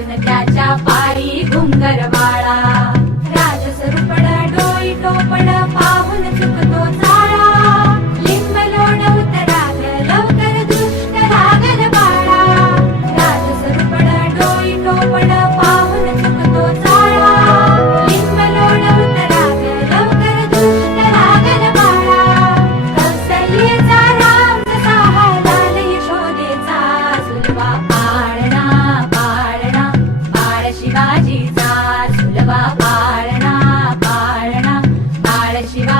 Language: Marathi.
gonna catch da body. 喜欢